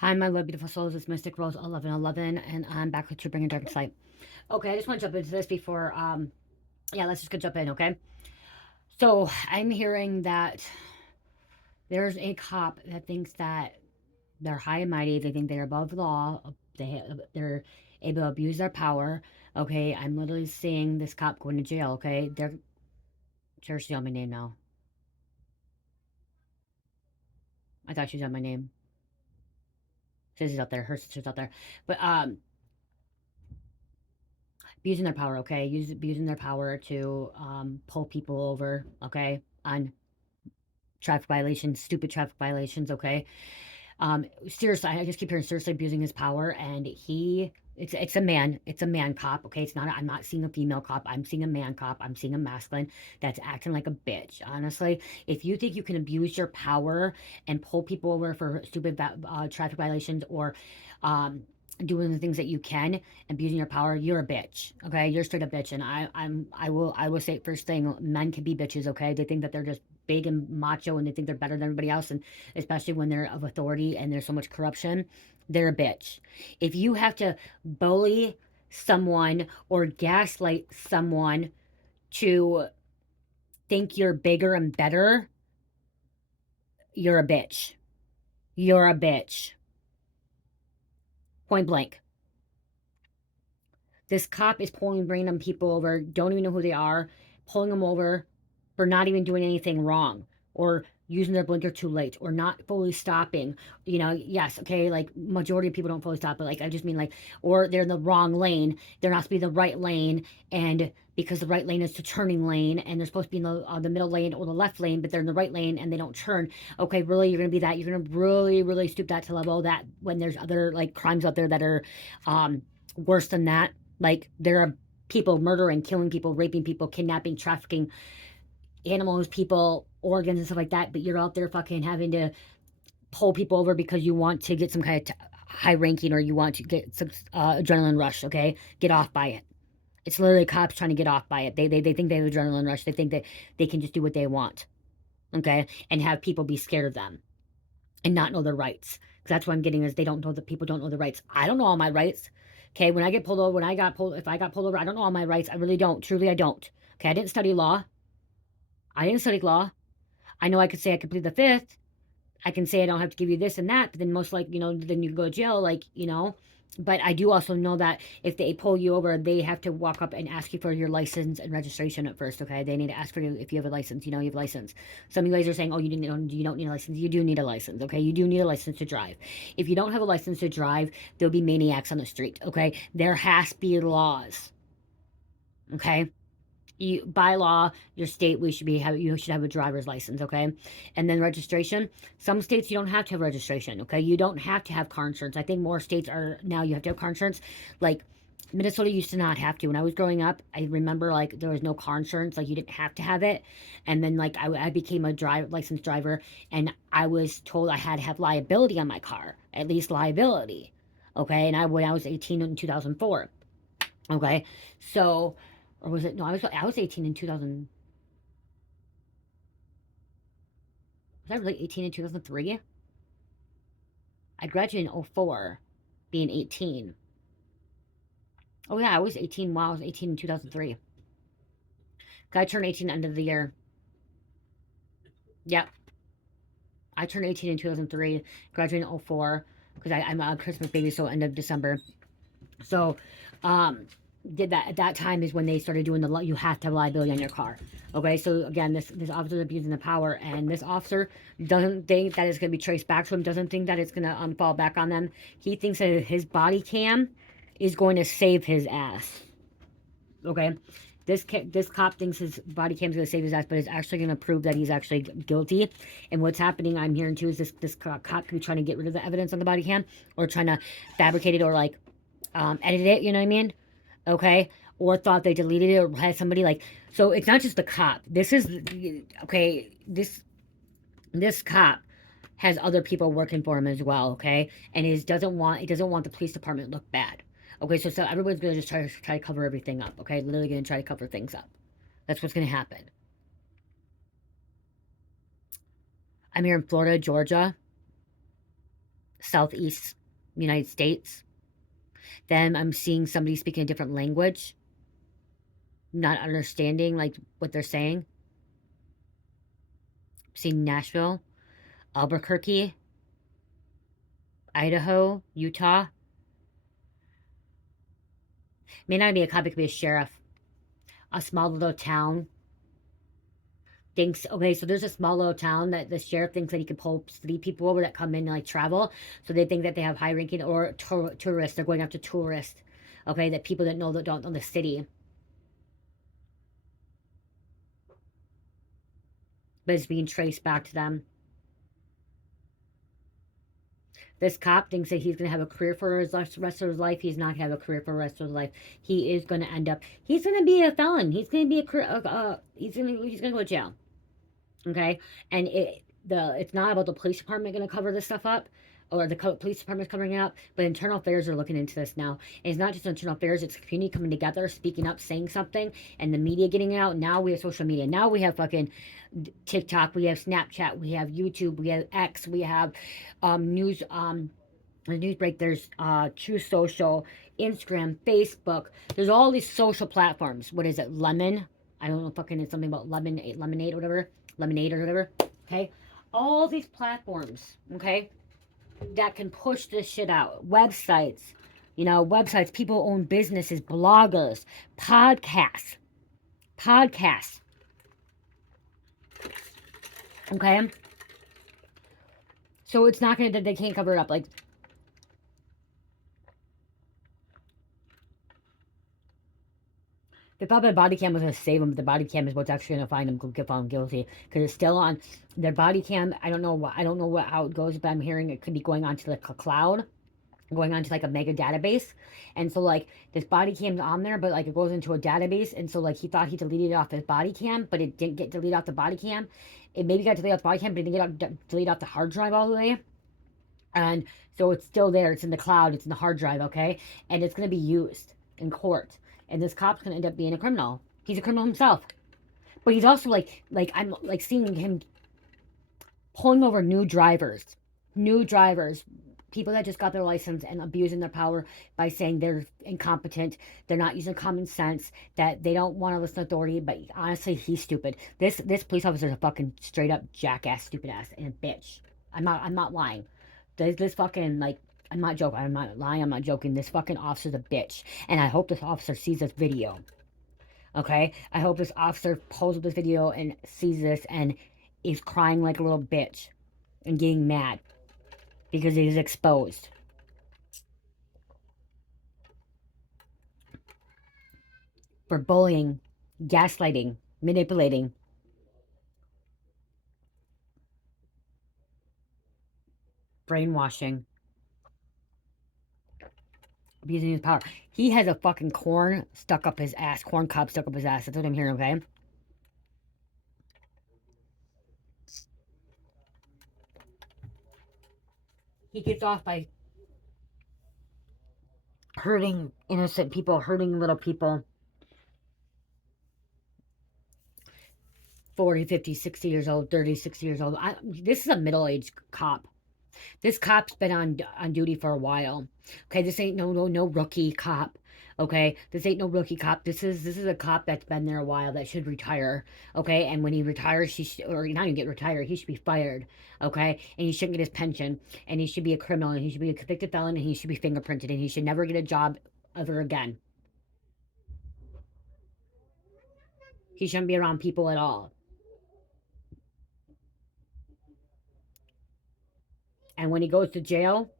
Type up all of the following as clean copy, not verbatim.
Hi, my love, beautiful souls. It's Mystic Rose 1111, and I'm back with you bringing dark light. Okay, I just want to jump into this before, yeah, let's just go jump in, okay? So I'm hearing that there's a cop that thinks that they're high and mighty. They think they're above the law. They're able to abuse their power. Okay, I'm literally seeing this cop going to jail. Okay, they're seriously on my name now. I thought she was on my name. Says he's out there. Her sister's out there, but abusing their power, okay? Abusing their power to pull people over, okay, on traffic violations, stupid traffic violations, okay? Seriously, I just keep hearing seriously abusing his power, and it's a man cop, okay? It's not. I'm not seeing a female cop. I'm seeing a man cop. I'm seeing a masculine that's acting like a bitch. Honestly, if you think you can abuse your power and pull people over for stupid traffic violations or doing the things that you can, abusing your power, you're a bitch. Okay, you're straight up bitch. And I will say it first thing, men can be bitches. Okay, they think that they're just big and macho, and they think they're better than everybody else, and especially when they're of authority and there's so much corruption, they're a bitch. If you have to bully someone or gaslight someone to think you're bigger and better, you're a bitch. You're a bitch. Point blank. This cop is pulling random people over, don't even know who they are, pulling them over for not even doing anything wrong or using their blinker too late or not fully stopping. Yes, okay, like majority of people don't fully stop, but like I just mean like, or they're in the wrong lane. They're not supposed to be in the right lane, and because the right lane is the turning lane, and they're supposed to be in the middle lane or the left lane, but they're in the right lane and they don't turn. Okay, really, you're gonna be that? You're gonna really, really stoop that to level that when there's other like crimes out there that are worse than that? Like there are people murdering, killing people, raping people, kidnapping, trafficking animals, people, organs, and stuff like that. But you're out there fucking having to pull people over because you want to get some kind of high ranking or you want to get some adrenaline rush. Okay, get off by it. It's literally cops trying to get off by it. They think they have adrenaline rush. They think that they can just do what they want. Okay, and have people be scared of them and not know their rights. Because that's what I'm getting is they don't know that people don't know their rights. I don't know all my rights. Okay, when I get pulled over, if I got pulled over, I don't know all my rights. I really don't. Truly, I don't. Okay, I didn't study law. I didn't study law. I know I could say I could plead the fifth. I can say I don't have to give you this and that, but then most likely, then you go to jail, But I do also know that if they pull you over, they have to walk up and ask you for your license and registration at first. Okay, they need to ask for you if you have a license. You have a license. Some of you guys are saying, "Oh, you don't need a license." You do need a license. Okay, you do need a license to drive. If you don't have a license to drive, there'll be maniacs on the street. Okay, there has to be laws. Okay, by law, your state, you should have a driver's license, okay? And then registration. Some states you don't have to have registration, okay? You don't have to have car insurance. I think more states are now you have to have car insurance. Like Minnesota used to not have to. When I was growing up, I remember like there was no car insurance, like you didn't have to have it. And then like I became a licensed driver, and I was told I had to have liability on my car, at least liability, okay? And when I was 18 in 2004, okay, so or was it no? I was 18 in 2000. Was I really 18 in 2003? I graduated in '04, being 18. Oh yeah, I was 18. Wow, I was 18 in 2003. I turned 18 end of the year. Yep, I turned 18 in 2003. Graduated in '04 because I'm a Christmas baby, so end of December. So, um, did that at that time is when they started doing you have to have liability on your car. Okay, so again, this officer is abusing the power, and this officer doesn't think that it's going to be traced back to him. Doesn't think that it's going to fall back on them. He thinks that his body cam is going to save his ass. Okay, this cop thinks his body cam is going to save his ass, but it's actually going to prove that he's actually guilty. And what's happening, I'm hearing too, is this cop could be trying to get rid of the evidence on the body cam or trying to fabricate it or like edited it, you know what I mean? Okay. Or thought they deleted it or had somebody like, so it's not just the cop. Okay, this cop has other people working for him as well, okay? And he doesn't want the police department to look bad. Okay, so everybody's gonna just try to cover everything up, okay? Literally gonna try to cover things up. That's what's gonna happen. I'm here in Florida, Georgia. Southeast United States. Then I'm seeing somebody speaking a different language, not understanding like what they're saying. Seeing Nashville, Albuquerque, Idaho, Utah. May not be a cop, it could be a sheriff. A small little town thinks, okay, so there's a small little town that the sheriff thinks that he could pull 3 people over that come in and like travel. So they think that they have high ranking or tourists. They're going after tourists. Okay, that people that know that don't know the city. But it's being traced back to them. This cop thinks that he's going to have a career for his rest of his life. He's not going to have a career for the rest of his life. He is going to end up, he's going to be a felon. He's going to be he's going to go to jail. Okay? And it's not about the police department going to cover this stuff up, or the police department's covering it up, but internal affairs are looking into this now. And it's not just internal affairs, it's community coming together, speaking up, saying something, and the media getting it out. Now we have social media. Now we have fucking TikTok, we have Snapchat, we have YouTube, we have X, we have news, Newsbreak, there's True Social, Instagram, Facebook. There's all these social platforms. What is it? Lemon? I don't know, fucking it's something about lemonade or whatever. Lemonade or whatever. Okay? All these platforms, okay, that can push this shit out. Websites, websites, people own businesses, bloggers, podcasts. Okay? So it's not gonna that they can't cover it up. Like, they thought the body cam was going to save them, but the body cam is what's actually going to find them, get found guilty, because it's still on their body cam. I don't know how it goes, but I'm hearing it could be going onto like a cloud, going onto like a mega database, and so like this body cam's on there, but like it goes into a database, and so like he thought he deleted it off his body cam, but it didn't get deleted off the body cam. It maybe got deleted off the body cam, but it didn't get deleted off the hard drive all the way. And so it's still there. It's in the cloud. It's in the hard drive, okay? And it's going to be used in court. And this cop's going to end up being a criminal. He's a criminal himself. But he's also like I'm like seeing him pulling over new drivers, people that just got their license and abusing their power by saying they're incompetent, they're not using common sense, that they don't want to listen to authority. But honestly, he's stupid. This police officer is a fucking straight up jackass, stupid ass, and a bitch. I'm not lying. This fucking, like, I'm not joking. I'm not lying. I'm not joking. This fucking officer's a bitch. And I hope this officer sees this video. Okay? I hope this officer pulls up this video and sees this and is crying like a little bitch and getting mad because he's exposed. For bullying, gaslighting, manipulating. Brainwashing. Abusing his power. He has a fucking corn cob stuck up his ass. That's what I'm hearing, okay? He gets off by hurting innocent people, hurting little people. 40, 50, 60 years old, 30, 60 years old. This is a middle-aged cop. This cop's been on duty for a while. Okay, this ain't no rookie cop. Okay, this ain't no rookie cop. This is a cop that's been there a while that should retire. Okay, and when he retires, or not even get retired, he should be fired. Okay, and he shouldn't get his pension, and he should be a criminal, and he should be a convicted felon, and he should be fingerprinted, and he should never get a job ever again. He shouldn't be around people at all. And when he goes to jail,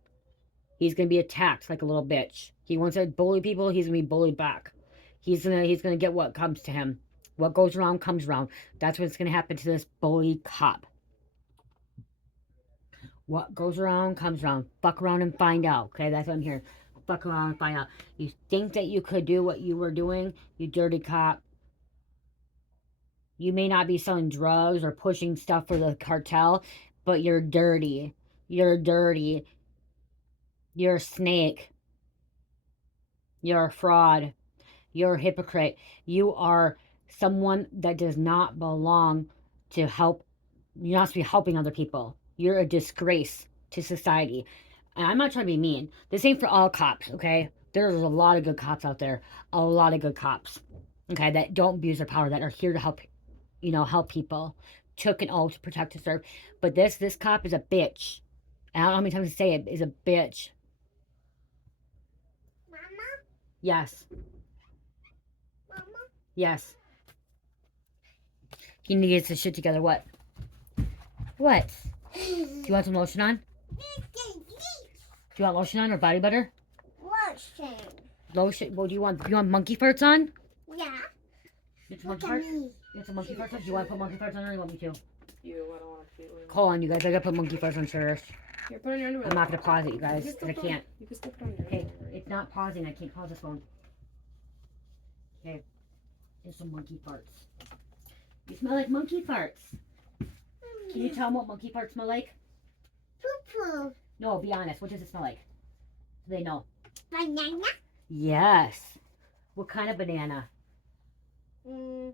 he's gonna be attacked like a little bitch. He wants to bully people, he's gonna be bullied back. He's gonna get what comes to him. What goes around comes around. That's what's gonna happen to this bully cop. What goes around comes around. Fuck around and find out. Okay, that's what I'm hearing. Fuck around and find out. You think that you could do what you were doing, you dirty cop. You may not be selling drugs or pushing stuff for the cartel, but you're dirty. You're dirty. You're a snake. You're a fraud. You're a hypocrite. You are someone that does not belong to help. You're not supposed to be helping other people. You're a disgrace to society. And I'm not trying to be mean. This ain't for all cops, okay? There's a lot of good cops out there. A lot of good cops, okay, that don't abuse their power, that are here to help, help people. Took an oath to protect and serve. But this cop is a bitch. And I don't know how many times to say it, is a bitch. Mama? Yes. Mama? Yes. He needs to get his shit together. What? What? Do you want some lotion on? Do you want lotion on or body butter? Lotion. Lotion. Well, do you want monkey farts on? Yeah. You want some Look monkey at farts? me. You want some monkey farts on? Do you want to put monkey farts on or you want me to? I don't want to feel it. Hold on, you guys. I gotta put monkey farts on first. Here, put on your underwear. I'm not gonna pause it, you guys, You can because I still put on- can't. You can still put on your Okay, underwear. it's not pausing. I can't pause this phone. Okay. There's some monkey farts. You smell like monkey farts. Can you tell them what monkey farts smell like? Poo-poo. No, be honest. What does it smell like? So they know. Banana? Yes. What kind of banana? Mm.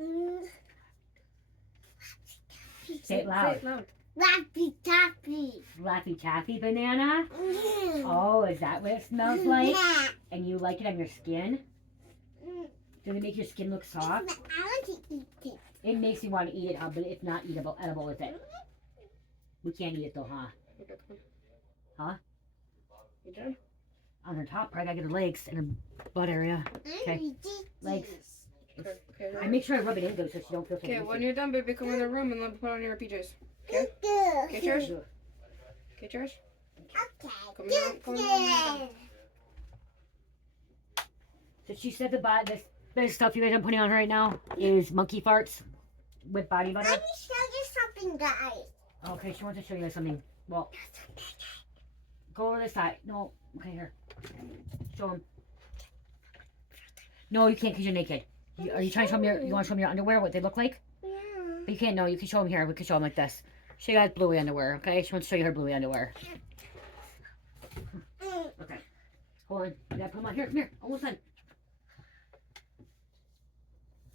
Mm. Say it loud. Say it loud. Lappy tappy. Laffy Taffy banana? Mm. Oh, is that what it smells like? Yeah. And you like it on your skin? Mm. Does it make your skin look soft? I want to eat it. It makes you want to eat it, but it's not edible, is it? We can't eat it though, huh? Okay, come Huh? on. You done? On her top part, I gotta get her legs and her butt area. I eat Legs. this. Okay. I make sure I rub it in though so she don't feel so Okay, when you're done, baby, come in the room and then put on your PJs. Okay? Okay. Get yours? Get yours? Come in the room. So she said this stuff you guys are putting on her right now is monkey farts with body Let butter. me show you something, guys. Okay, she wants to show you guys something. Well, go over this side. No, okay, here. Show him. No, you can't because you're naked. Are you trying to show me you want to show me your underwear, what they look like? Yeah. But you can't, no, you can show them here. We can show them like this. She got bluey underwear, okay? She wants to show you her bluey underwear. Okay. Hold on. You gotta put them on. Here, come here. Almost done.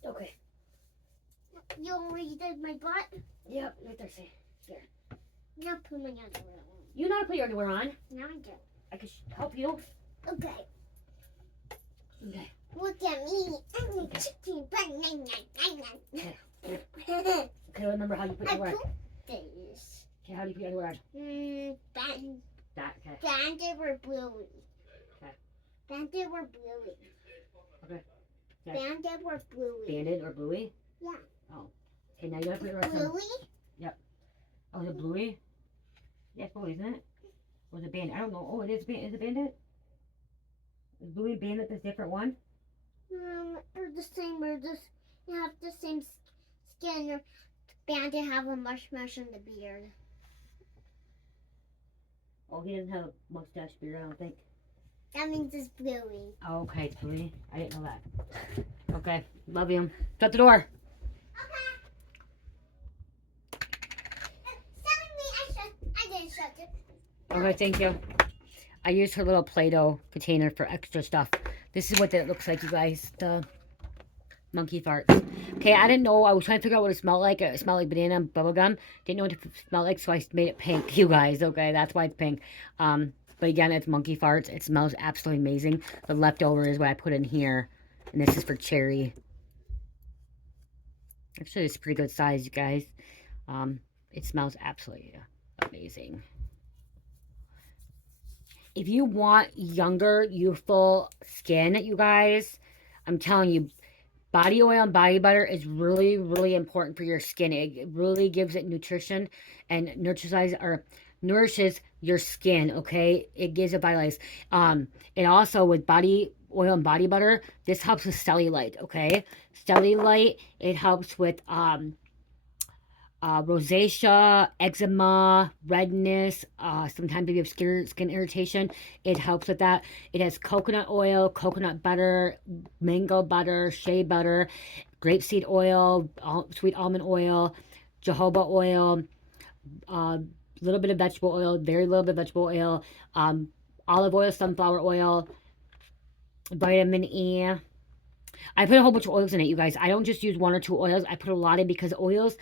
Okay. You already did my butt? Yep, right there, see. Now put my underwear on. You know how to put your underwear on. Now I do. I can help you. Okay. Okay. Look at me. I'm a chicken banana. Okay, remember how you put I your underwear. pooped this. Okay, how do you put your underwear on? That, okay. Bandit or bluey? Okay. Bandit or bluey? Okay. Bandit or bluey? Banded or bluey? Yeah. Oh. Okay, now you gotta put your rest on. Bluey? Oh, is it bluey? Yeah, it's bluey, isn't it? Or is it bandit? I don't know. Oh, it is bandit. Is it bandit? Is bluey and bandit this different one? They're the same. They have the same skin. Your bandit have a mustache and the beard. Oh, he doesn't have a mustache beard, I don't think. That means it's bluey. Oh, okay, it's bluey. I didn't know that. Okay, love you. Shut the door. I didn't shut it. Okay, thank you. I used her little Play-Doh container for extra stuff. This is what that looks like, you guys. The monkey farts. Okay, I didn't know. I was trying to figure out what it smelled like. It smelled like banana and bubblegum. Didn't know what it smelled like, so I made it pink, you guys. Okay, that's why it's pink. But again, it's monkey farts. It smells absolutely amazing. The leftover is what I put in here. And this is for Cherry. Actually, it's a pretty good size, you guys. It smells absolutely amazing. If you want younger, youthful skin, you guys, I'm telling you, body oil and body butter is really, really important for your skin. It really gives it nutrition and nourishes your skin, okay? It gives it vitalize. And also with body oil and body butter, this helps with cellulite, okay? Cellulite, it helps with rosacea, eczema, redness, sometimes if you have skin irritation, it helps with that. It has coconut oil, coconut butter, mango butter, shea butter, grapeseed oil, sweet almond oil, jojoba oil, little bit of vegetable oil, very little bit of vegetable oil, olive oil, sunflower oil, vitamin E. I put a whole bunch of oils in it, you guys. I don't just use one or two oils. I put a lot in because oils,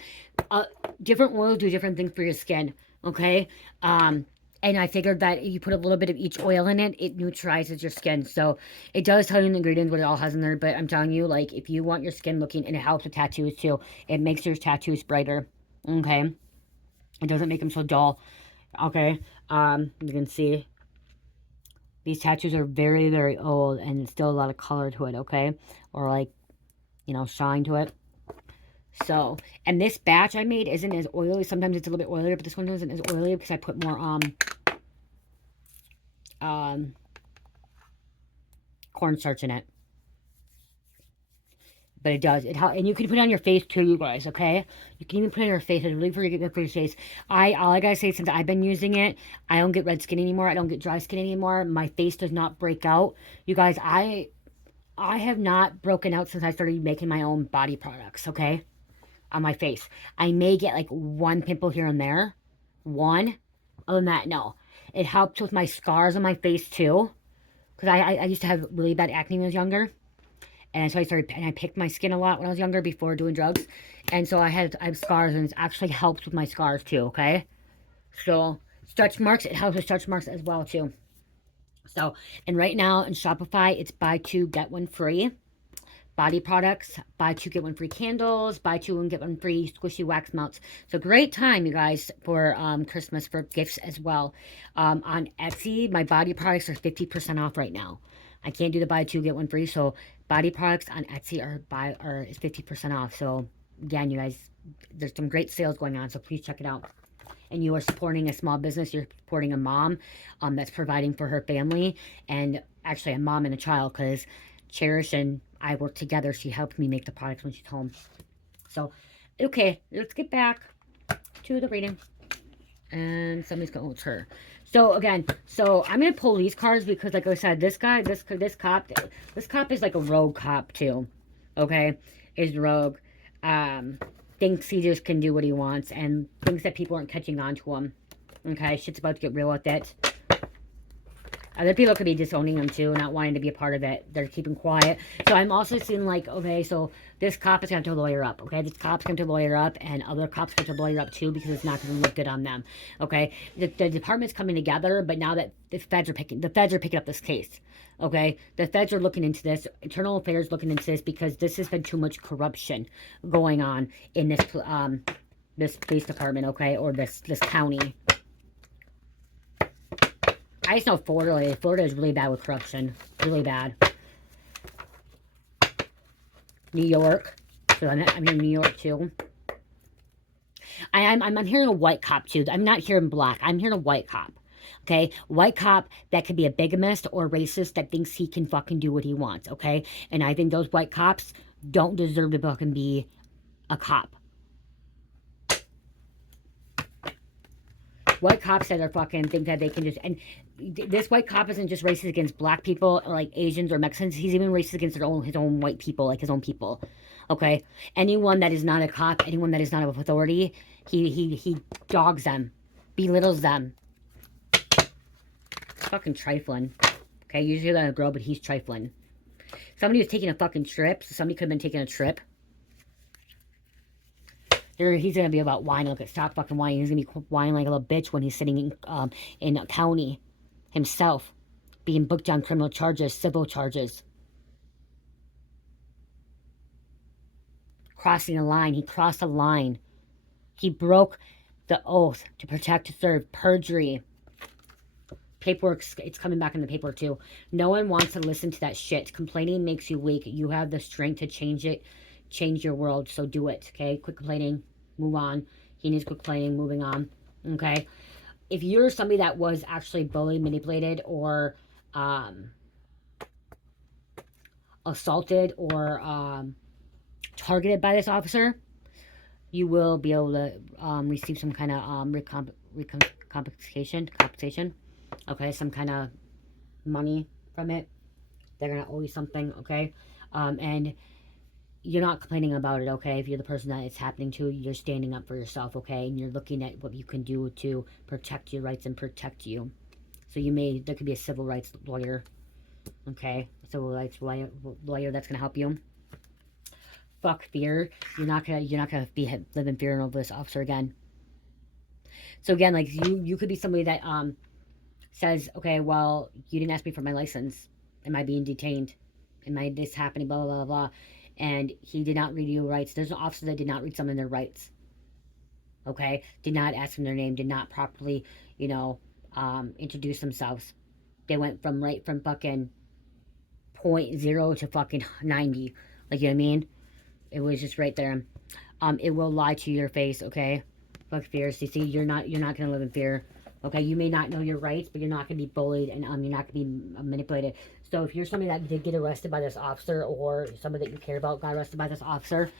different oils do different things for your skin. Okay. And I figured that you put a little bit of each oil in it, it neutralizes your skin. So it does tell you in the ingredients what it all has in there. But I'm telling you, like, if you want your skin looking, and it helps with tattoos too, it makes your tattoos brighter. Okay. It doesn't make them so dull. Okay. You can see these tattoos are very, very old and still a lot of color to it. Okay. Or like, you know, shine to it. So, and this batch I made isn't as oily. Sometimes it's a little bit oilier, but this one isn't as oily because I put more, um, cornstarch in it. But it does. And you can put it on your face too, you guys, okay? You can even put it on your face. It's really pretty good for your face. All I gotta say, since I've been using it, I don't get red skin anymore. I don't get dry skin anymore. My face does not break out. You guys, I have not broken out since I started making my own body products, okay? On my face. I may get like one pimple here and there. One. Other than that, no. It helps with my scars on my face too. Because I used to have really bad acne when I was younger. And so I picked my skin a lot when I was younger before doing drugs. And so I have scars, and it actually helps with my scars too, okay? So, stretch marks, it helps with stretch marks as well too. So, and right now in Shopify, it's buy two, get one free. Body products, buy two, get one free candles, buy two and get one free squishy wax melts. So great time, you guys, for Christmas, for gifts as well. On Etsy, my body products are 50% off right now. I can't do the buy two, get one free, so body products on Etsy is 50% off. So again, you guys, there's some great sales going on, so please check it out. And you are supporting a small business. You're supporting a mom that's providing for her family, and actually a mom and a child, because Cherish and I work together. She helps me make the products when she's home. So, okay, let's get back to the reading. And somebody's going, oh, it's her. So again, I'm gonna pull these cards because, like I said, this cop is like a rogue cop too. Okay, is rogue. Thinks he just can do what he wants and thinks that people aren't catching on to him. Okay, shit's about to get real with it. Other people could be disowning him too, not wanting to be a part of it. They're keeping quiet. So I'm also seeing like, okay, so this cop is going to lawyer up, okay? This cop's going to lawyer up, and other cops going to lawyer up too, because it's not going to look good on them, okay? The department's coming together, but now that the feds are picking up this case, okay? The feds are looking into this. Internal Affairs looking into this because this has been too much corruption going on in this police department, okay, or this county. I just know Florida is really bad with corruption. Really bad. New York. So I'm in New York too. I'm hearing a white cop too. I'm not hearing black. I'm hearing a white cop. Okay? White cop that could be a bigamist or racist that thinks he can fucking do what he wants. Okay? And I think those white cops don't deserve to fucking be a cop. White cops that are fucking think that they can just, and this white cop isn't just racist against black people or like Asians or Mexicans. He's even racist against his own white people, like his own people. Okay, anyone that is not a cop, anyone that is not of authority, he dogs them, belittles them. Fucking trifling. Okay, usually let it grow, but he's trifling. Somebody was taking a fucking trip. So somebody could have been taking a trip. He's going to be about whining. Look at, stop fucking whining. He's going to be whining like a little bitch when he's sitting in a county himself, being booked on criminal charges, civil charges. Crossing a line. He crossed a line. He broke the oath to protect, to serve. Perjury. Paperwork, it's coming back in the paperwork too. No one wants to listen to that shit. Complaining makes you weak. You have the strength to change it. Change your world, so do it, okay? Quit complaining, move on. He needs to quit complaining, moving on, okay? If you're somebody that was actually bullied, manipulated, or assaulted, or targeted by this officer, you will be able to receive some kind of compensation, okay? Some kind of money from it. They're going to owe you something, okay? And you're not complaining about it, okay? If you're the person that it's happening to, you're standing up for yourself, okay? And you're looking at what you can do to protect your rights and protect you. So there could be a civil rights lawyer, okay? A civil rights lawyer that's gonna help you. Fuck fear. You're not gonna live in fear over this officer again. So again, like you could be somebody that says, okay, well, you didn't ask me for my license. Am I being detained? Am I this happening? Blah blah blah blah. And he did not read your rights. There's an officer that did not read someone their rights. Okay, did not ask them their name. Did not properly, introduce themselves. They went from fucking .0 to fucking 90. Like, you know what I mean? It was just right there. It will lie to your face, okay? Fuck fear. See, you're not gonna live in fear. Okay, you may not know your rights, but you're not gonna be bullied, and you're not gonna be manipulated. So if you're somebody that did get arrested by this officer, or somebody that you care about got arrested by this officer,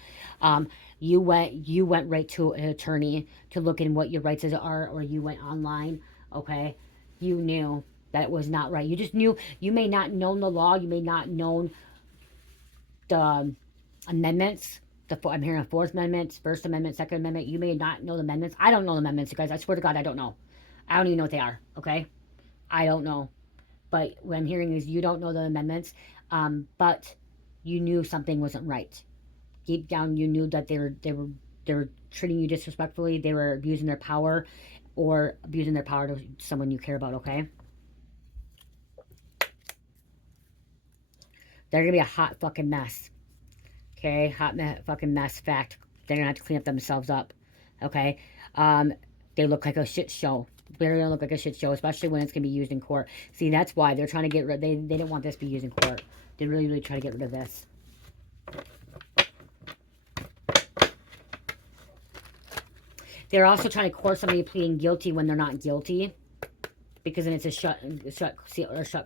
you went right to an attorney to look in what your rights are, or you went online, okay? You knew that it was not right. You just knew. You may not known the law. You may not known the amendments. I'm hearing Fourth Amendment, First Amendment, Second Amendment. You may not know the amendments. I don't know the amendments, you guys. I swear to God, I don't know. I don't even know what they are, okay? I don't know. But what I'm hearing is you don't know the amendments, but you knew something wasn't right. Deep down, you knew that they were treating you disrespectfully. They were abusing their power, or abusing their power to someone you care about, okay? They're going to be a hot fucking mess. Okay? Hot fucking mess. Fact. They're going to have to clean up themselves up. Okay? They look like a shit show. They're going to look like a shit show, especially when it's going to be used in court. See, that's why they're trying to get rid. They didn't want this to be used in court. They really try to get rid of this. They're also trying to court somebody pleading guilty when they're not guilty, because then it's a shut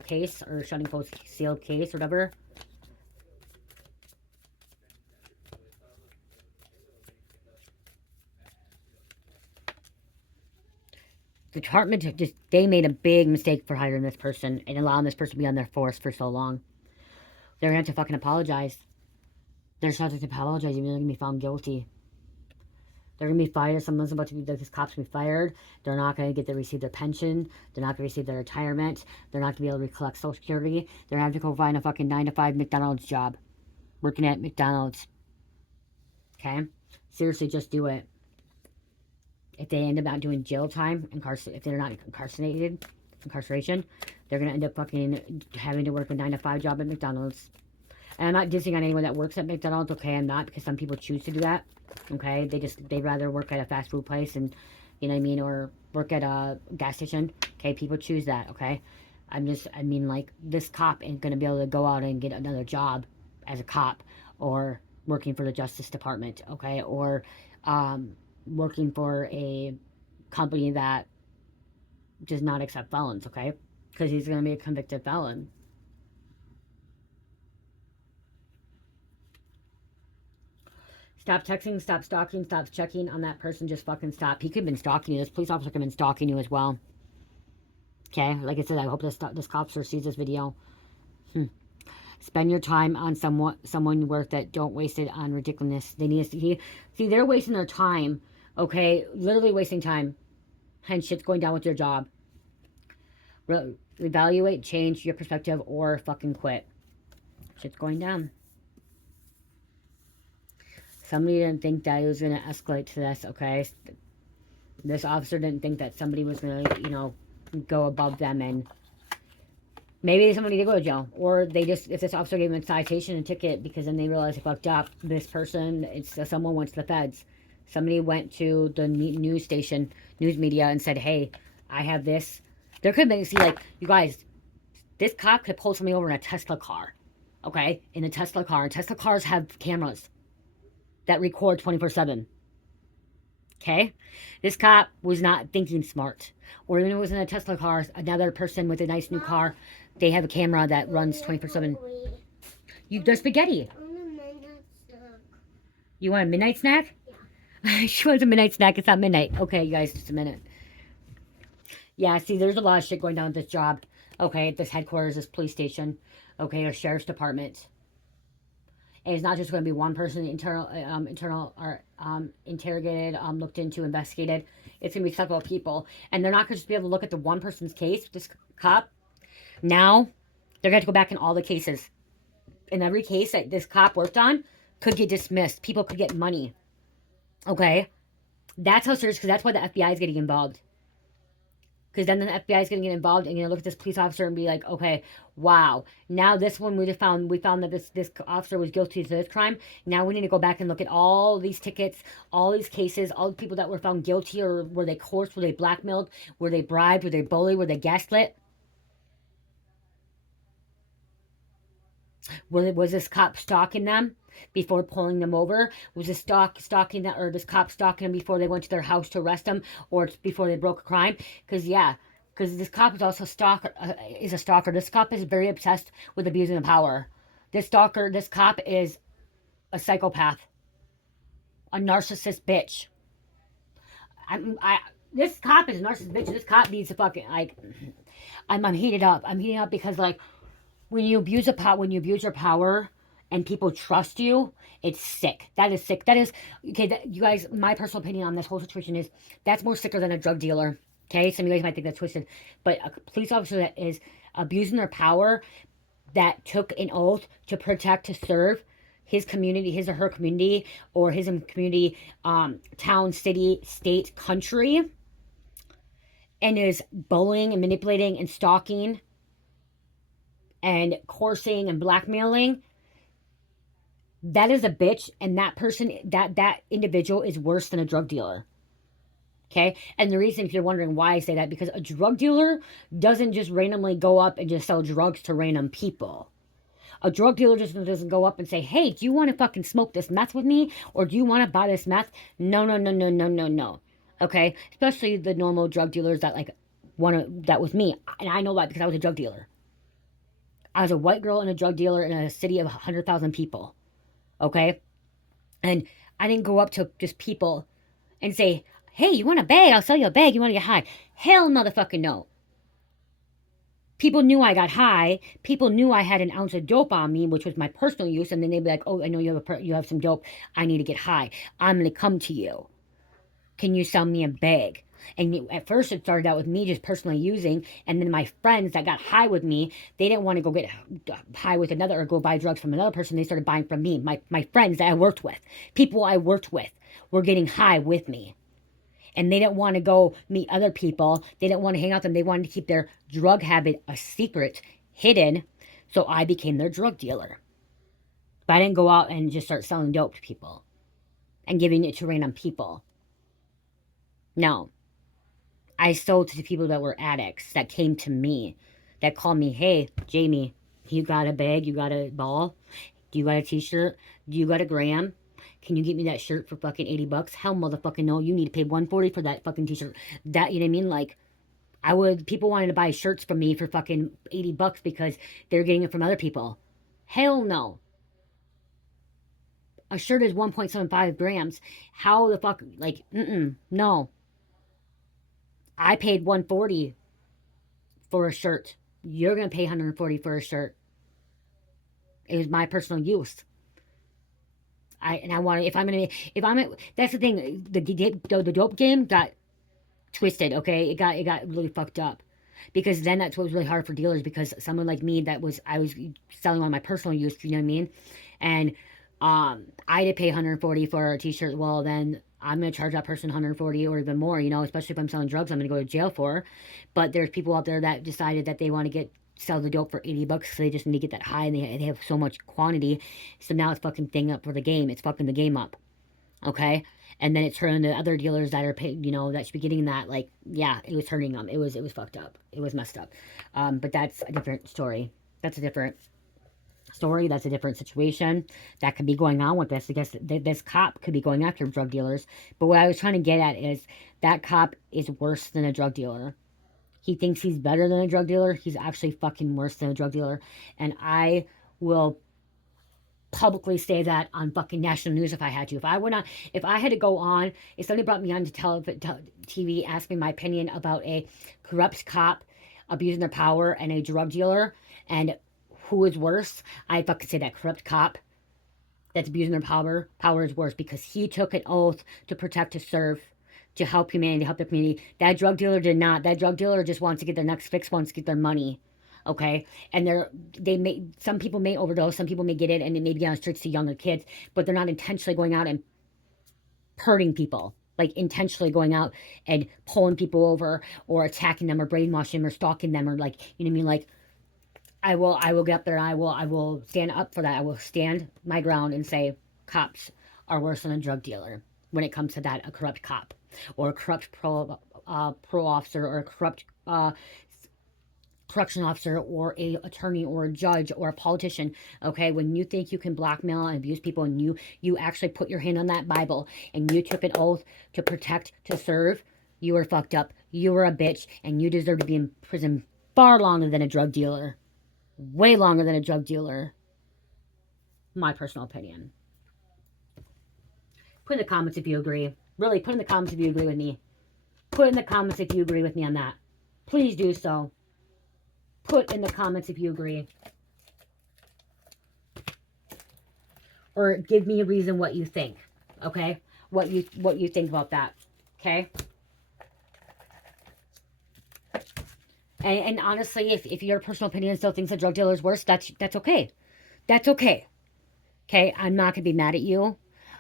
case, or shutting closed sealed case, or whatever. The department they made a big mistake for hiring this person and allowing this person to be on their force for so long. They're gonna have to fucking apologize. They're just have to apologize, even though they're gonna be found guilty. They're gonna be fired. Someone's about to be, this cop's gonna be fired. They're not gonna get to receive their pension. They're not gonna receive their retirement. They're not gonna be able to collect Social Security. They're gonna have to go find a fucking 9-to-5 McDonald's job, working at McDonald's. Okay, seriously, just do it. If they end up not doing jail time, if they're not incarceration, they're going to end up fucking having to work a 9-to-5 job at McDonald's. And I'm not dissing on anyone that works at McDonald's, okay? I'm not, because some people choose to do that, okay? They'd rather work at a fast food place, and, you know what I mean, or work at a gas station, okay? People choose that, okay? Like, this cop ain't going to be able to go out and get another job as a cop, or working for the Justice Department, okay? Or, working for a company that does not accept felons, okay? Because he's going to be a convicted felon. Stop texting, stop stalking, stop checking on that person. Just fucking stop. He could have been stalking you. This police officer could have been stalking you as well. Okay? Like I said, I hope this officer sees this video. Spend your time on someone worth it. Don't waste it on ridiculousness. They need to see, they're wasting their time. Okay, literally wasting time. Hence, shit's going down with your job. Evaluate, change your perspective, or fucking quit. Shit's going down. Somebody didn't think that it was going to escalate to this, okay? This officer didn't think that somebody was going to, go above them, and maybe somebody did go to jail. Or they just, if this officer gave him a citation and ticket because then they realized they fucked up, this person, someone went to the feds. Somebody went to the news media, and said, hey, I have this. There could have been, see, like, you guys, this cop could pull somebody over in a Tesla car, okay? In a Tesla car. And Tesla cars have cameras that record 24/7, okay? This cop was not thinking smart. Or even if it was in a Tesla car, another person with a nice new car, they have a camera that runs 24/7. There's spaghetti. I want a midnight snack. You want a midnight snack? She wants a midnight snack. It's not midnight. Okay, you guys, just a minute. Yeah, see, there's a lot of shit going down at this job. Okay, at this headquarters, this police station. Okay, or sheriff's department. And it's not just going to be one person interrogated, looked into, investigated. It's going to be several people. And they're not going to just be able to look at the one person's case, this cop. Now, they're going to go back in all the cases. And every case that this cop worked on could get dismissed. People could get money. Okay? That's how serious, because that's why the FBI is getting involved. Because then the FBI is going to get involved and look at this police officer and be like, okay, wow. Now this one we found that this officer was guilty of this crime. Now we need to go back and look at all these tickets, all these cases, all the people that were found guilty, or were they coerced, were they blackmailed, were they bribed, were they bullied, were they gaslit? Was this cop stalking them before pulling them over? Was this stalking that, or this cop stalking them before they went to their house to arrest them, or before they broke a crime? Because this cop is also is a stalker. This cop is very obsessed with abusing the power. This cop is a psychopath, a narcissist bitch. This cop is a narcissist bitch. This cop needs to fucking I'm heated up. I'm heating up because when you abuse your power and people trust you, it's sick. That is sick. That is, okay, you guys, my personal opinion on this whole situation is that's more sicker than a drug dealer. Okay, some of you guys might think that's twisted, but a police officer that is abusing their power, that took an oath to protect, to serve his community, his or her community, or his community, town, city, state, country, and is bullying and manipulating and stalking and coercing and blackmailing, that is a bitch, and that person, that individual is worse than a drug dealer. Okay? And the reason, if you're wondering why I say that, because a drug dealer doesn't just randomly go up and just sell drugs to random people. A drug dealer just doesn't go up and say, hey, do you want to fucking smoke this meth with me? Or do you want to buy this meth? No, no, no, no, no, no, no. Okay? Especially the normal drug dealers that that was me. And I know that because I was a drug dealer. I was a white girl and a drug dealer in a city of 100,000 people. Okay? And I didn't go up to just people and say, hey, you want a bag? I'll sell you a bag. You want to get high? Hell motherfucking no. People knew I got high. People knew I had an ounce of dope on me, which was my personal use. And then they'd be like, oh, I know you have some dope. I need to get high. I'm going to come to you. Can you sell me a bag? And at first it started out with me just personally using, and then my friends that got high with me, they didn't want to go get high with another or go buy drugs from another person. They started buying from me. My friends that I worked with, people I worked with, were getting high with me. And they didn't want to go meet other people. They didn't want to hang out with them. They wanted to keep their drug habit a secret, hidden. So I became their drug dealer. But I didn't go out and just start selling dope to people and giving it to random people. No. I sold to the people that were addicts, that came to me, that called me, hey, Jamie, you got a bag? You got a ball? Do you got a t-shirt? Do you got a gram? Can you get me that shirt for fucking $80? Hell motherfucking no, you need to pay $140 for that fucking t-shirt. That, you know what I mean? People wanted to buy shirts from me for fucking $80 because they're getting it from other people. Hell no. A shirt is 1.75 grams. How the fuck, no. I paid $140 for a shirt. You're going to pay $140 for a shirt. It was my personal use. That's the thing, the dope game got twisted, okay? It got really fucked up. Because then that's what was really hard for dealers, because someone like me I was selling on my personal use, you know what I mean? And I had to pay $140 for a t-shirt. Well, then I'm going to charge that person $140 or even more, especially if I'm selling drugs I'm going to go to jail for. But there's people out there that decided that they want to sell the dope for $80 because they just need to get that high, and they have so much quantity. So now it's fucking thing up for the game. It's fucking the game up. Okay? And then it's hurting the other dealers that are paid, that should be getting that. It was hurting them. It was fucked up. It was messed up. But that's a different story. That's a different story. That's a different situation that could be going on with this. I guess this cop could be going after drug dealers. But what I was trying to get at is that cop is worse than a drug dealer. He thinks he's better than a drug dealer. He's actually fucking worse than a drug dealer. And I will publicly say that on fucking national news if I had to. If I had to go on, if somebody brought me on to TV, asked me my opinion about a corrupt cop abusing their power and a drug dealer, and who is worse, I'd fucking say that corrupt cop that's abusing their power is worse, because he took an oath to protect, to serve, to help humanity, to help the community. That drug dealer did not. That drug dealer just wants to get their next fix, wants to get their money. Okay? And some people may overdose, some people may get it, and it may be on the streets to younger kids, but they're not intentionally going out and hurting people. like intentionally going out and pulling people over or attacking them or brainwashing them or stalking them, or like, you know what I mean? Like, I will get up there and I will stand up for that. I will stand my ground and say cops are worse than a drug dealer when it comes to that, a corrupt cop or a corrupt pro officer or a corrupt correction officer or a attorney or a judge or a politician. Okay, when you think you can blackmail and abuse people, and you actually put your hand on that Bible and you took an oath to protect, to serve, you were fucked up. You were a bitch, and you deserve to be in prison far longer than a drug dealer. Way longer than a drug dealer. My personal opinion. Put in the comments if you agree. Really, put in the comments if you agree with me. Put in the comments if you agree with me on that. Please do so. Put in the comments if you agree. Or give me a reason what you think. Okay? What you think about that. Okay? And honestly, if your personal opinion still thinks a drug dealer is worse, that's okay. That's okay. Okay? I'm not gonna be mad at you.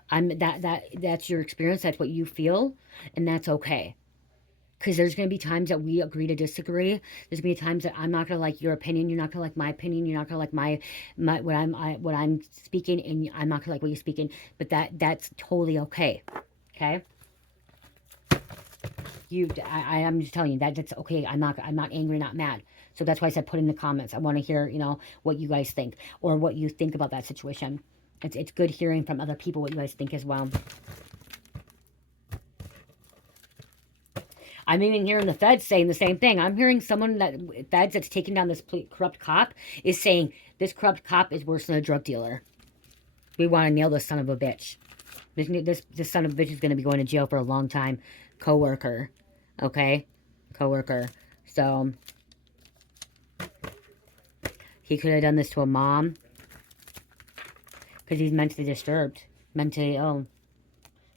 That's your experience, that's what you feel, and that's okay. Because there's going to be times that we agree to disagree. There's going to be times that I'm not going to like your opinion. You're not going to like my opinion. You're not going to like my what I'm speaking, and I'm not going to like what you're speaking. But that's totally okay. Okay. I'm just telling you that's okay. I'm not angry, not mad. So that's why I said put in the comments. I want to hear, what you guys think or what you think about that situation. It's good hearing from other people what you guys think as well. I'm even hearing the feds saying the same thing. I'm hearing someone feds that's taking down this corrupt cop is saying this corrupt cop is worse than a drug dealer. We want to nail this son of a bitch. This son of a bitch is going to be going to jail for a long time. Co-worker. Okay? Co-worker. So, he could have done this to a mom. Because he's mentally disturbed. Mentally ill.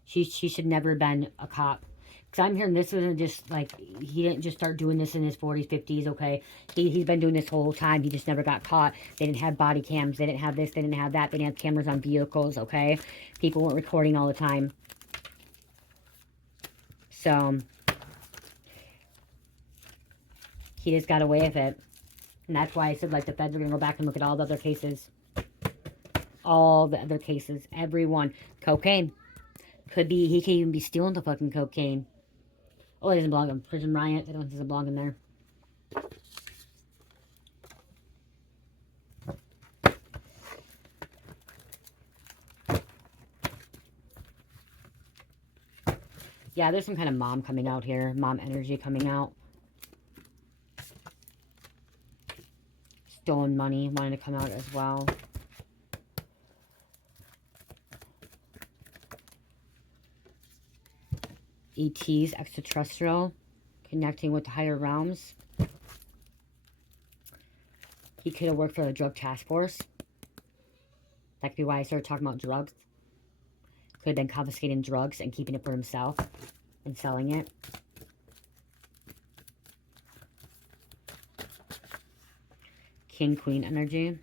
She should never have been a cop. Because I'm hearing this isn't just, like, he didn't just start doing this in his 40s, 50s, okay? He's been doing this whole time. He just never got caught. They didn't have body cams. They didn't have this. They didn't have that. They didn't have cameras on vehicles, okay? People weren't recording all the time. So, he just got away with it. And that's why I said, like, the feds are going to go back and look at all the other cases. All the other cases. Every one. Cocaine. Could be, he could even be stealing the fucking cocaine. Oh, it doesn't belong in Prison Riot. It doesn't belong in there. Yeah, there's some kind of mom coming out here. Mom energy coming out. Stolen money wanting to come out as well. ETs, extraterrestrial, connecting with the higher realms. He could have worked for the drug task force. That could be why I started talking about drugs. Could have been confiscating drugs and keeping it for himself and selling it. King, Queen energy.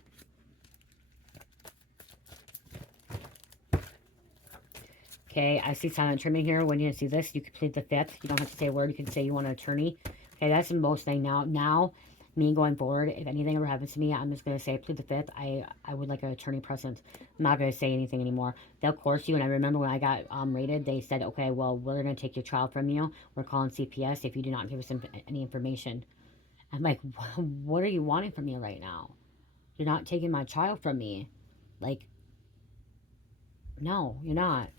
Okay, I see silent treatment here. When you see this, you can plead the fifth. You don't have to say a word. You can say you want an attorney. Okay, that's the most thing now. Now, me going forward, if anything ever happens to me, I'm just going to say plead the fifth. I would like an attorney present. I'm not going to say anything anymore. They'll coerce you. And I remember when I got raided, they said, okay, well, we're going to take your child from you. We're calling CPS if you do not give us any information. I'm like, what are you wanting from me right now? You're not taking my child from me. Like, no, you're not.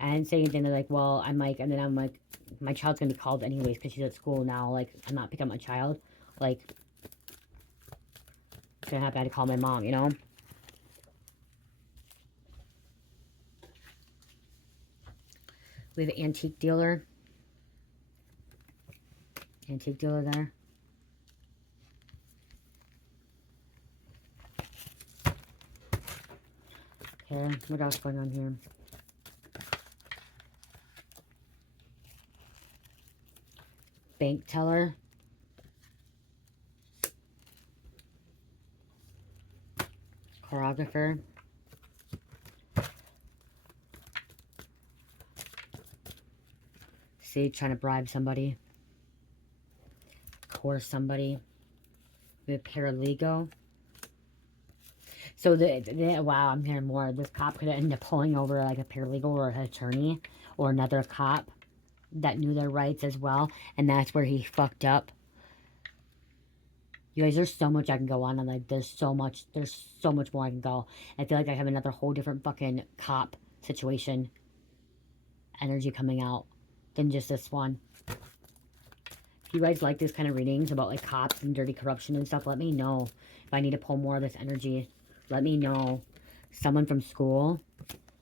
I didn't say anything. They're like, well, I'm like, and then I'm like, my child's gonna be called anyways because she's at school now. Like, I'm not picking up my child. Like, it's gonna have to call my mom, you know? We have an antique dealer. Antique dealer there. Okay, what else going on here? Bank teller. Choreographer. See, trying to bribe somebody. Coerce somebody. The paralegal. So, wow, I'm hearing more. This cop could end up pulling over like a paralegal or an attorney or another cop that knew their rights as well. And that's where he fucked up. You guys, there's so much I can go on. And like, there's so much more I can go. I feel like I have another whole different fucking cop situation energy coming out than just this one. If you guys like this kind of readings about like cops and dirty corruption and stuff, let me know. If I need to pull more of this energy, let me know. Someone from school,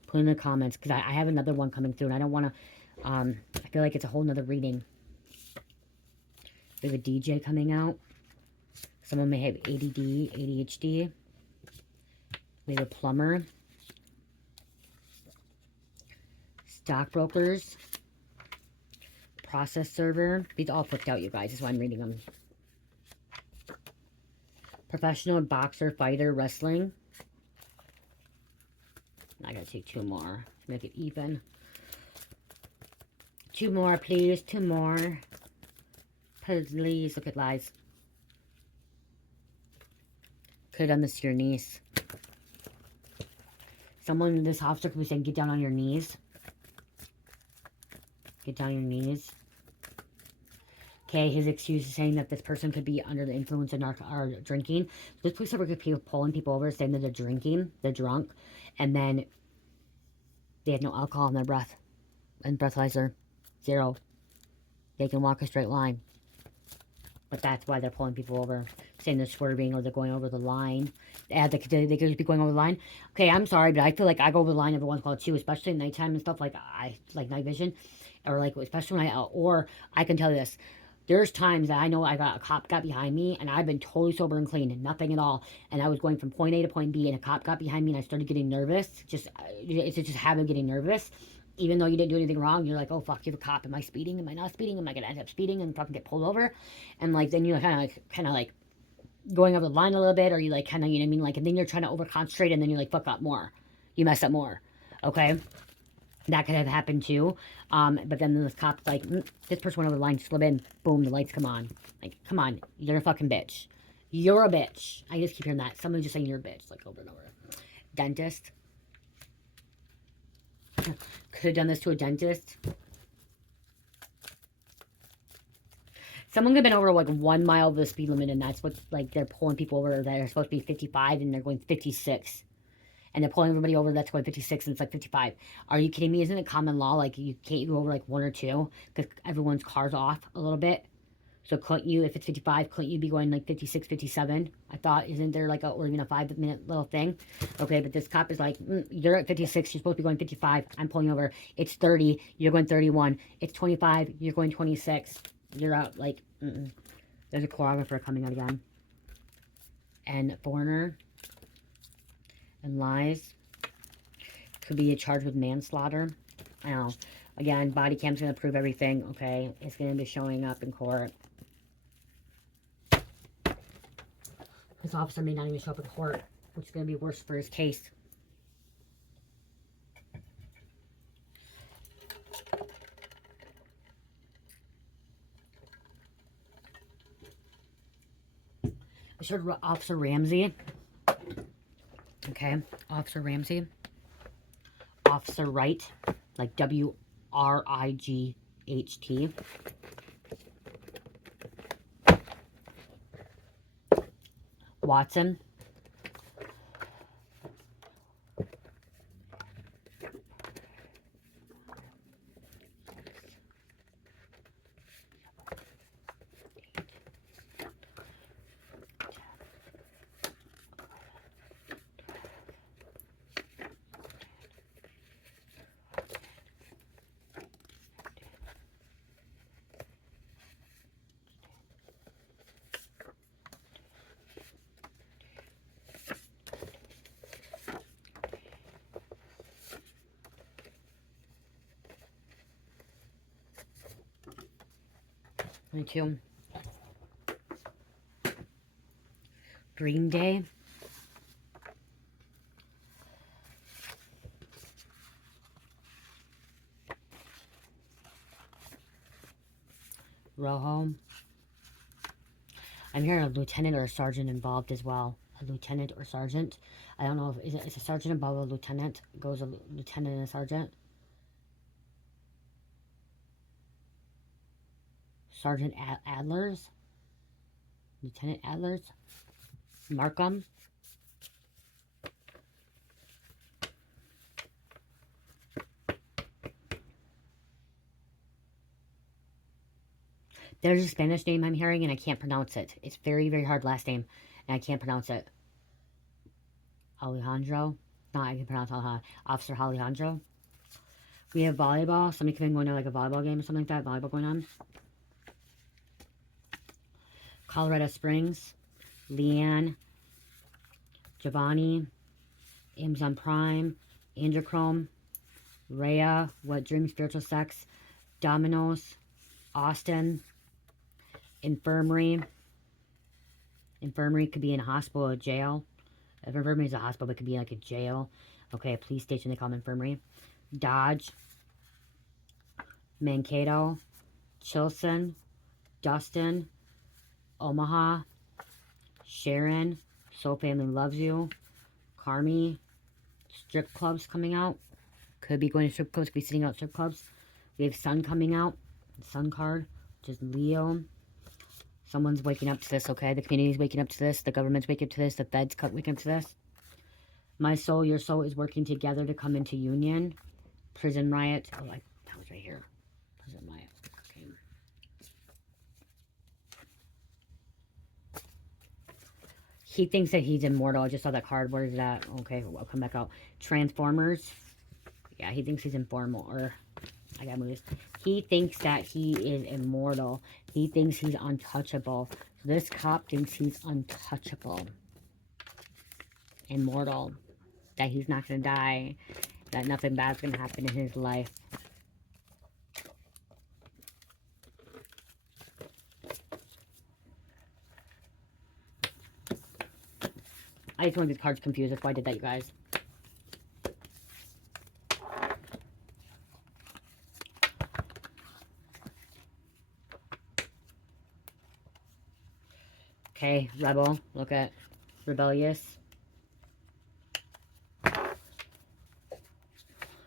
put in the comments, because I have another one coming through and I don't want to, I feel like it's a whole nother reading. We have a DJ coming out. Someone may have ADD, ADHD. We have a plumber. Stockbrokers. Process server. These all flipped out, you guys. That's why I'm reading them. Professional boxer, fighter, wrestling. I gotta take 2 more to make it even. 2 more, please. 2 more. Please. Look at lies. Could have done this to your niece. Someone, this officer could be saying, get down on your knees. Get down on your knees. Okay, his excuse is saying that this person could be under the influence of or drinking. This police officer could be pulling people over, saying that they're drinking, they're drunk, and then they have no alcohol in their breath. And breathalyzer, 0. They can walk a straight line. But that's why they're pulling people over, saying they're swerving or they're going over the line. They could be going over the line. Okay, I'm sorry, but I feel like I go over the line every once in a while too, especially at nighttime and stuff. Like like night vision, or like especially when or I can tell you this. There's times that I know a cop got behind me and I've been totally sober and clean, nothing at all. And I was going from point A to point B and a cop got behind me and I started getting nervous. It's just a habit of getting nervous. Even though you didn't do anything wrong, you're like, oh, fuck, you're a cop. Am I speeding? Am I not speeding? Am I going to end up speeding and fucking get pulled over? And, like, then you're kind of like going over the line a little bit, or you, like, kind of, you know what I mean? Like, and then you're trying to over-concentrate, and then you, like, fuck up more. You mess up more. Okay? That could have happened, too. But then this cop's like, this person went over the line, slip in. Boom, the lights come on. Like, come on. You're a fucking bitch. You're a bitch. I just keep hearing that. Someone just saying you're a bitch, like, over and over. Dentist. Could have done this to a dentist. Someone could have been over like 1 mile of the speed limit, and that's what, like, they're pulling people over that are supposed to be 55 and they're going 56. And they're pulling everybody over that's going 56 and it's like 55. Are you kidding me? Isn't it common law? Like, you can't go over like 1 or 2 because everyone's car's off a little bit. So couldn't you, if it's 55, couldn't you be going like 56, 57? I thought, isn't there like or even a 5-minute little thing? Okay, but this cop is like, you're at 56, you're supposed to be going 55. I'm pulling over. It's 30, you're going 31. It's 25, you're going 26. You're out, like, There's a choreographer coming out again. And foreigner. And lies. Could be a charge with manslaughter. I don't know. Again, body cam's going to prove everything, okay? It's going to be showing up in court. This officer may not even show up in court, which is going to be worse for his case. I showed Officer Ramsey. Okay, Officer Ramsey. Officer Wright, like W-R-I-G-H-T. Watson. Me too. Green Day. Rojo. I'm hearing a lieutenant or a sergeant involved as well. A lieutenant or sergeant. I don't know if it's a sergeant above a lieutenant. Goes a lieutenant and a sergeant. Sergeant Adlers. Lieutenant Adlers. Markham. There's a Spanish name I'm hearing and I can't pronounce it. It's very, very hard last name and I can't pronounce it. Alejandro. No, I can pronounce Alejandro. Officer Alejandro. We have volleyball. Somebody could be going to like a volleyball game or something like that. Volleyball going on. Colorado Springs. Leanne. Giovanni. Amazon Prime. Androchrome. Rhea. What Dream Spiritual Sex. Domino's. Austin. Infirmary. Infirmary could be in a hospital or jail. If infirmary is a hospital, it could be like a jail. Okay, a police station, they call them infirmary. Dodge. Mankato. Chilson. Dustin. Omaha. Sharon. Soul Family Loves You. Carmi. Strip clubs coming out. Could be going to strip clubs, could be sitting out strip clubs. We have Sun coming out. Sun card, which is Leo. Someone's waking up to this, okay? The community's waking up to this. The government's waking up to this. The Fed's waking up to this. My soul, your soul is working together to come into union. Prison riot. Oh, that was right here. Prison riot. Okay. He thinks that he's immortal. I just saw that card. Where is that? Okay, I'll come back out. Transformers. Yeah, he thinks he's informal. Or, I gotta move this. He thinks that he is immortal. He thinks he's untouchable. This cop thinks he's untouchable. Immortal. That he's not gonna die. That nothing bad's gonna happen in his life. I just want these cards confused. That's why I did that, you guys. Okay, rebel. Look at rebellious.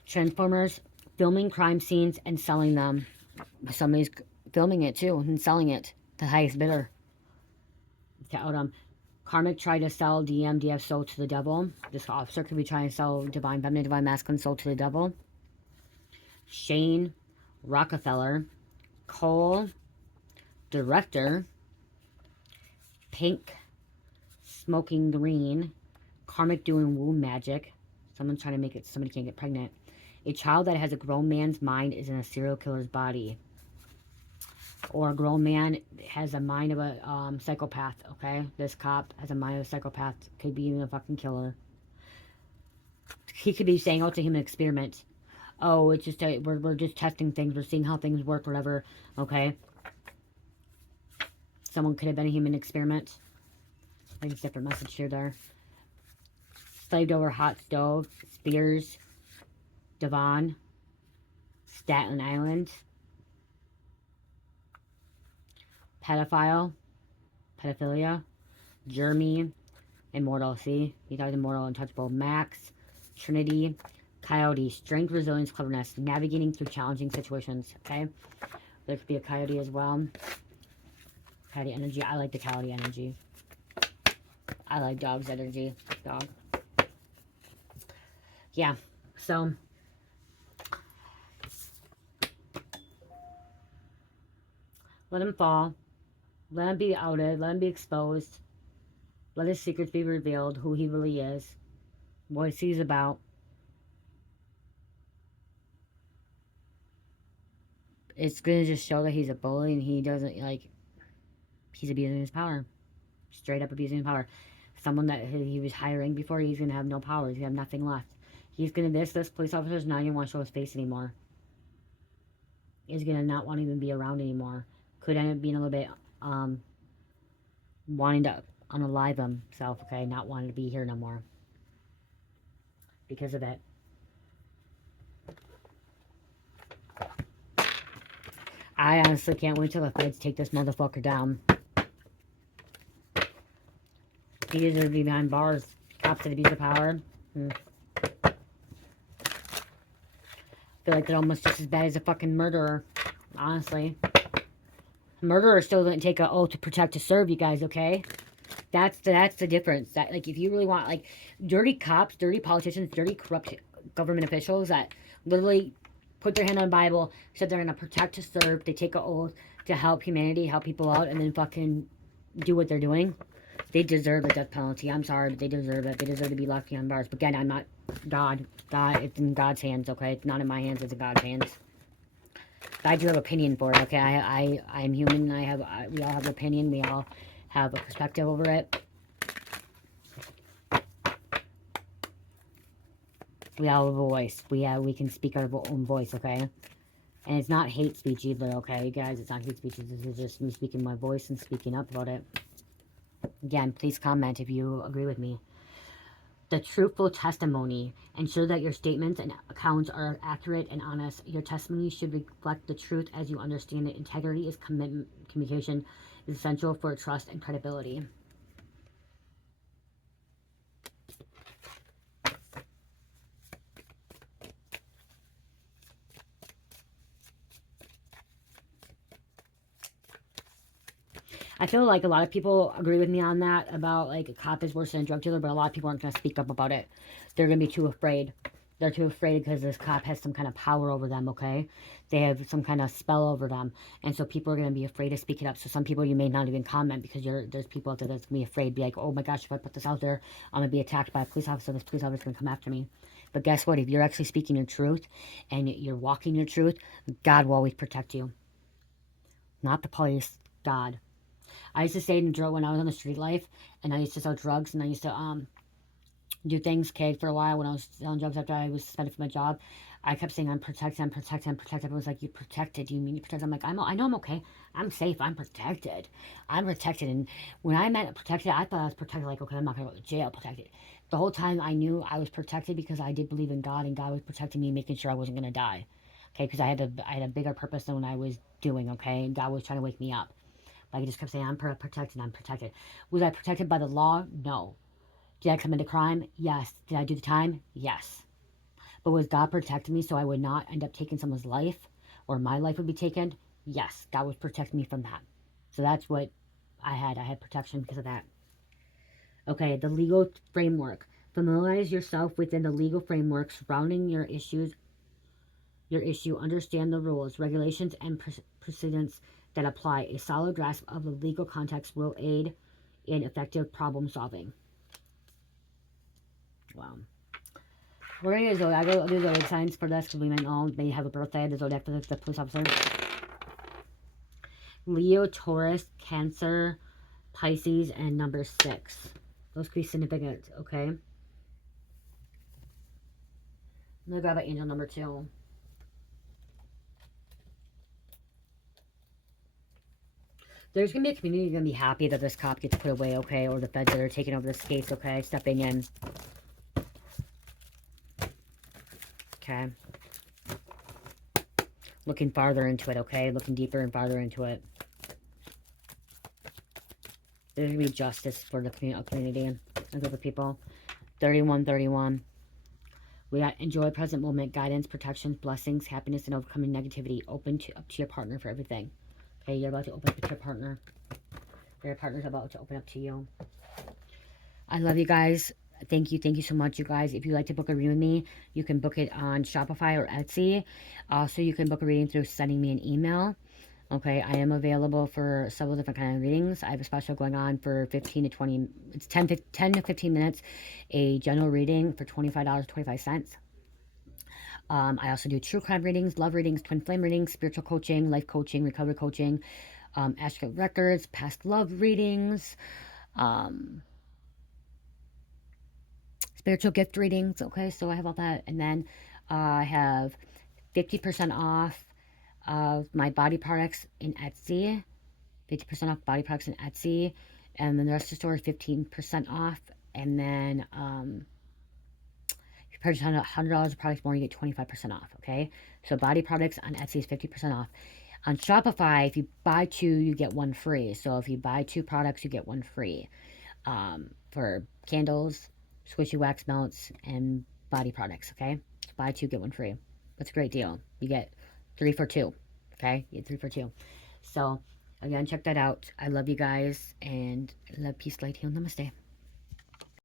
Transformers, filming crime scenes and selling them. Somebody's filming it too and selling it. The highest bidder. Karmic tried to sell DF soul to the devil. This officer could be trying to sell divine feminine, divine masculine soul to the devil. Shane Rockefeller. Cole. Director. Pink. Smoking green. Karmic doing womb magic. Someone's trying to make it so somebody can't get pregnant. A child that has a grown man's mind is in a serial killer's body. Or a grown man has a mind of a psychopath, okay? This cop has a mind of a psychopath. Could be even a fucking killer. He could be saying, oh, it's a human experiment. Oh, it's just we're just testing things. We're seeing how things work, whatever, okay? Someone could have been a human experiment. I think it's a different message here there. Slaved over hot stove. Spears. Devon. Staten Island. Pedophile. Pedophilia. Jeremy. Immortal. See? He thought he was immortal, untouchable. Max. Trinity. Coyote. Strength, resilience, cleverness. Navigating through challenging situations. Okay? There could be a coyote as well. Coyote energy. I like the coyote energy. I like dog's energy. Dog. Yeah. So. Let him fall. Let him be outed. Let him be exposed. Let his secrets be revealed. Who he really is. What he's about. It's going to just show that he's a bully and he doesn't, like, he's abusing his power. Straight up abusing his power. Someone that he was hiring before, he's going to have no power. He's going to have nothing left. He's going to, this police officer's not going to want to show his face anymore. He's going to not want to even be around anymore. Could end up being a little bit, wanting to unalive himself, okay? Not wanting to be here no more. Because of it. I honestly can't wait till the feds take this motherfucker down. He deserves to be behind bars. Cops that abuse of power. I feel like they're almost just as bad as a fucking murderer. Honestly. Murderer still didn't take an oath to protect to serve, you guys, okay? That's the difference. That, like, if you really want, like, dirty cops, dirty politicians, dirty corrupt government officials that literally put their hand on the Bible, said they're going to protect to serve, they take an oath to help humanity, help people out, and then fucking do what they're doing, they deserve a death penalty. I'm sorry, but they deserve it. They deserve to be locked behind bars. But again, I'm not God. God, it's in God's hands, okay? It's not in my hands, it's in God's hands. But I do have opinion for it, okay? I'm human, we all have opinion, we all have a perspective over it. We all have a voice. We can speak our own voice, okay? And it's not hate speech either, okay, guys? It's not hate speech. This is just me speaking my voice and speaking up about it. Again, please comment if you agree with me. The truthful testimony. Ensure that your statements and accounts are accurate and honest. Your testimony should reflect the truth as you understand it. Integrity is communication is essential for trust and credibility. I feel like a lot of people agree with me on that about, like, a cop is worse than a drug dealer, but a lot of people aren't going to speak up about it. They're going to be too afraid. They're too afraid because this cop has some kind of power over them, okay? They have some kind of spell over them. And so people are going to be afraid to speak it up. So some people you may not even comment because there's people out there that's going to be afraid, be like, oh my gosh, if I put this out there, I'm going to be attacked by a police officer. This police officer is going to come after me. But guess what? If you're actually speaking your truth and you're walking your truth, God will always protect you. Not the police, God. I used to stay in drill when I was on the street life, and I used to sell drugs, and I used to do things, okay, for a while when I was selling drugs after I was suspended from my job. I kept saying, I'm protected, I'm protected, I'm protected. Everyone's like, you protected? You mean you protected? I'm like, I know I'm okay. I'm safe. I'm protected. I'm protected. And when I meant protected, I thought I was protected, like, okay, I'm not going to go to jail, protected. The whole time I knew I was protected because I did believe in God, and God was protecting me, making sure I wasn't going to die, okay, because I had a bigger purpose than what I was doing, okay, and God was trying to wake me up. Like, I just kept saying, I'm protected, I'm protected. Was I protected by the law? No. Did I commit a crime? Yes. Did I do the time? Yes. But was God protecting me so I would not end up taking someone's life or my life would be taken? Yes. God was protecting me from that. So that's what I had. I had protection because of that. Okay, the legal framework. Familiarize yourself within the legal framework surrounding your issue. Understand the rules, regulations, and precedents that apply. A solid grasp of the legal context will aid in effective problem solving. Wow. We're going to Zodiac. I'll do zodiac signs for this because we might all may have a birthday. The zodiac for the police officer. Leo, Taurus, Cancer, Pisces, and number 6. Those could be significant, okay? I'm going to grab an angel number 2. There's going to be a community going to be happy that this cop gets put away, okay? Or the feds that are taking over this case, okay? Stepping in. Okay. Looking farther into it, okay? Looking deeper and farther into it. There's going to be justice for the community and a group of people. 3131. We got enjoy present moment, guidance, protections, blessings, happiness, and overcoming negativity. Open up to your partner for everything. Okay, you're about to open up to your partner. Your partner's about to open up to you. I love you guys. Thank you so much, you guys. If you'd like to book a reading with me, you can book it on Shopify or Etsy. Also, you can book a reading through sending me an email. Okay, I am available for several different kind of readings. I have a special going on for 15 to 20, it's 10 to 15 minutes, a general reading for $25.25. I also do true crime readings, love readings, twin flame readings, spiritual coaching, life coaching, recovery coaching, astral records, past love readings, spiritual gift readings. Okay, so I have all that. And then I have 50% off of my body products in Etsy. 50% off body products in Etsy. And then the rest of the store is 15% off. And then if you purchase $100 of products more, you get 25% off. Okay, so body products on Etsy is 50% off. On Shopify, if you buy 2, you get 1 free. So if you buy 2 products, you get 1 free. For candles, squishy wax melts, and body products, okay? So buy 2, get 1 free. That's a great deal. You get 3 for 2, okay? You get 3 for 2. So, again, check that out. I love you guys, and love, peace, light, heal, namaste.